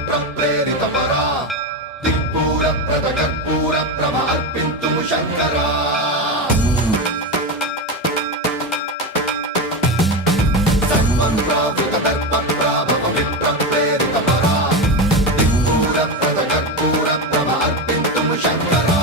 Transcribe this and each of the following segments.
విప్రప్రేరితపరా దిక్పూరప్రద కర్పూర ప్రభ అర్పింతుము శంకరా సన్మంత్రావృత దర్ప ప్రాభవ విప్రప్రేరితపరా దిక్పూరప్రద కర్పూర ప్రభ అర్పింతుము శంకరా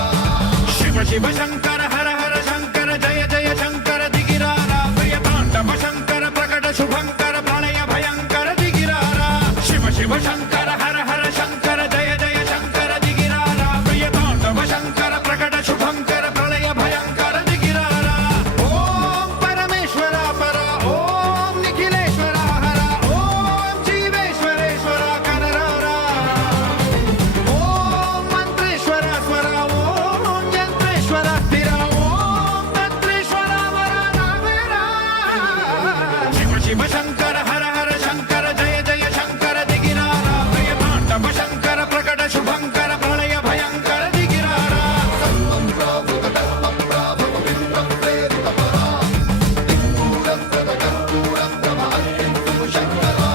శివ శివ శంకర హర హర శంకర జయ జయ శంకర దిగిరారా ప్రియ తాండవ శంకర ప్రకట శుభంకర ప్రళయ భయంకర దిగిరారా శివ శివ శంకర హర హర శంకర జయ జయ శంకర దిగిరారా ప్రియ తాండవ శంకర ప్రకట శుభంకర ప్రళయ భయంకర దిగిరారా ఓం పరమేశ్వర పర ఓం నిఖిలేశ్వర హర ఓం జీవేశ్వరేశ్వర కనరారా ఓం మంత్రేశ్వర స్వర ఓం యంత్రేశ్వర స్థిర ఓం తంత్రేశ్వర వర నావేరా శివ శివ శంకర హర హర శంకర జయ జయ శంకర దిగిరారా ప్రియ తాండవ శంకర ప్రకట శుభంకర ప్రళయ భయంకర దిగిరారా సన్మంత్రావృత దర్ప ప్రాభవ విప్రప్రేరితపరా దిక్పూరప్రద కర్పూర ప్రభ అర్పింతుము శంకరా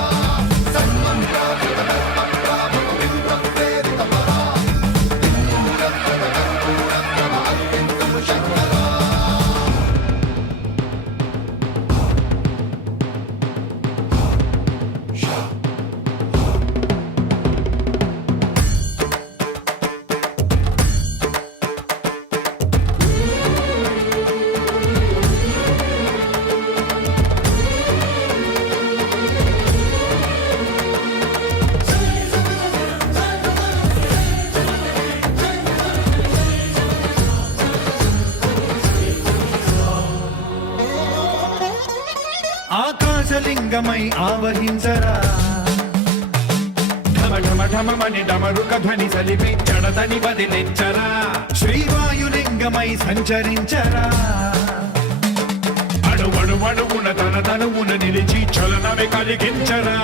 సన్మంత్రావృత దర్ప ప్రాభవ విప్రప్రేరితపరా దిక్పూరప్రద కర్పూర ప్రభ అర్పింతుము శంకరా ఆకాశలింగమై ఆవహించరా ఢమ ఢమ ఢమమని డమరుక ధ్వని సలిపి జడదని వదిలించరా శ్రీవాయులింగమై సంచరించరా అణువణువున తన తనువున నిలిచి చలనమే కలిగించరా